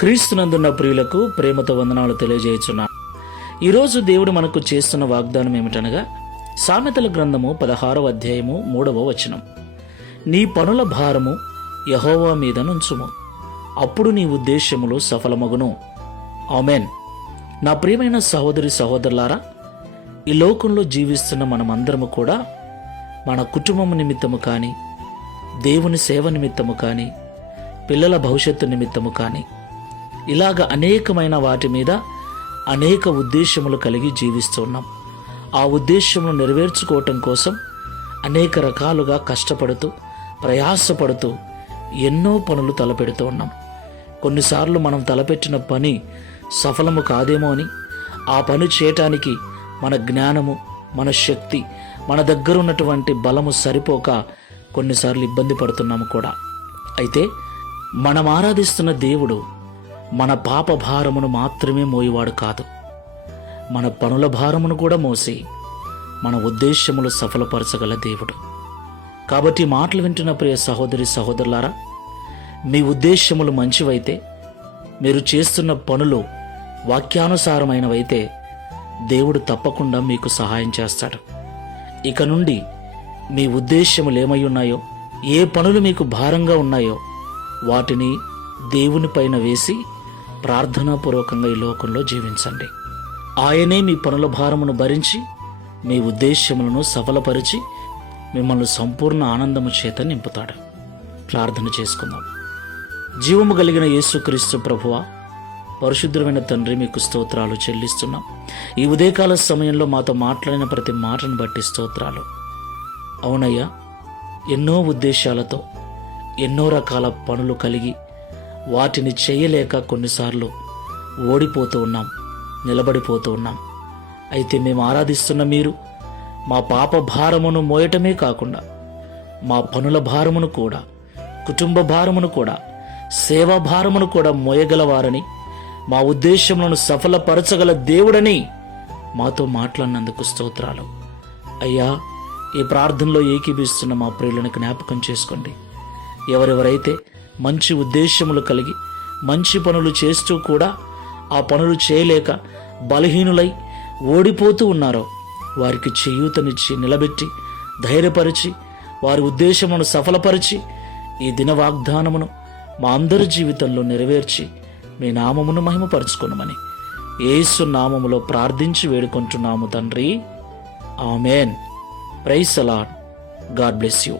క్రీస్తునందున్న ప్రియులకు ప్రేమతో వందనాలు తెలియజేయుచున్నా. ఈరోజు దేవుడు మనకు చేస్తున్న వాగ్దానం ఏమిటనగా సామెతల గ్రంథము పదహారవ అధ్యాయము మూడవ వచనం. నీ పనుల భారము యహోవా మీద నుంచుము. అప్పుడు నీ ఉద్దేశ్యములు సఫలమగును. ఆమెన్. నా ప్రియమైన సహోదరి సహోదరులారా ఈ లోకంలో జీవిస్తున్న మనమందరము కూడా మన కుటుంబం నిమిత్తము కానీ దేవుని సేవ నిమిత్తము కానీ పిల్లల భవిష్యత్తు నిమిత్తము కానీ ఇలాగ అనేకమైన వాటి మీద అనేక ఉద్దేశములు కలిగి జీవిస్తున్నాం. ఆ ఉద్దేశమును నెరవేర్చుకోవటం కోసం అనేక రకాలుగా కష్టపడుతూ ప్రయాసపడుతూ ఎన్నో పనులు తలపెడుతూ ఉన్నాం. కొన్నిసార్లు మనం తలపెట్టిన పని సఫలము కాదేమో అని ఆ పని చేయటానికి మన జ్ఞానము మన శక్తి మన దగ్గర ఉన్నటువంటి బలము సరిపోక కొన్నిసార్లు ఇబ్బంది పడుతున్నాము కూడా. అయితే మనం ఆరాధిస్తున్న దేవుడు మన పాప భారమును మాత్రమే మోయేవాడు కాదు. మన పనుల భారమును కూడా మోసి మన ఉద్దేశములు సఫలపరచగల దేవుడు. కాబట్టి మాటలు వింటున్న ప్రియ సహోదరి సహోదరులారా మీ ఉద్దేశములు మంచివైతే మీరు చేస్తున్న పనులు వాక్యానుసారమైనవైతే దేవుడు తప్పకుండా మీకు సహాయం చేస్తాడు. ఇక నుండి మీ ఉద్దేశ్యములు ఏమై ఉన్నాయో ఏ పనులు మీకు భారంగా ఉన్నాయో వాటిని దేవునిపైన వేసి ప్రార్థనాపూర్వకంగా ఈ లోకంలో జీవించండి. ఆయనే మీ పనుల భారమును భరించి మీ ఉద్దేశ్యములను సఫలపరిచి మిమ్మల్ని సంపూర్ణ ఆనందము చేత నింపుతాడు. ప్రార్థన చేసుకుందాం. జీవము కలిగిన యేసుక్రీస్తు ప్రభువ పరిశుద్ధమైన తండ్రి మీకు స్తోత్రాలు చెల్లిస్తున్నాం. ఈ ఉదయకాల సమయంలో మాతో మాట్లాడిన ప్రతి మాటను బట్టి స్తోత్రాలు. అవునయ్యా ఎన్నో ఉద్దేశాలతో ఎన్నో రకాల పనులు కలిగి వాటిని చేయలేక కొన్నిసార్లు ఓడిపోతూ ఉన్నాం నిలబడిపోతూ ఉన్నాం. అయితే మేము ఆరాధిస్తున్న మీరు మా పాప భారమును మోయటమే కాకుండా మా పనుల భారమును కూడా కుటుంబ భారమును కూడా సేవా భారమును కూడా మోయగలవారని మా ఉద్దేశములను సఫలపరచగల దేవుడని మాతో మాట్లాడినందుకు స్తోత్రాలు. అయ్యా ఈ ప్రార్థనలో ఏకీభిస్తున్న మా ప్రియులను జ్ఞాపకం చేసుకోండి. ఎవరెవరైతే మంచి ఉద్దేశములు కలిగి మంచి పనులు చేస్తూ కూడా ఆ పనులు చేయలేక బలహీనులై ఓడిపోతూ ఉన్నారో వారికి చేయూతనిచ్చి నిలబెట్టి ధైర్యపరిచి వారి ఉద్దేశమును సఫలపరిచి ఈ దిన వాగ్దానమును మా అందరి జీవితంలో నెరవేర్చి మీ నామమును మహిమపరుచుకునమని ఏసు నామములో ప్రార్థించి వేడుకుంటున్నాము తండ్రి. Amen. Praise the Lord God bless you.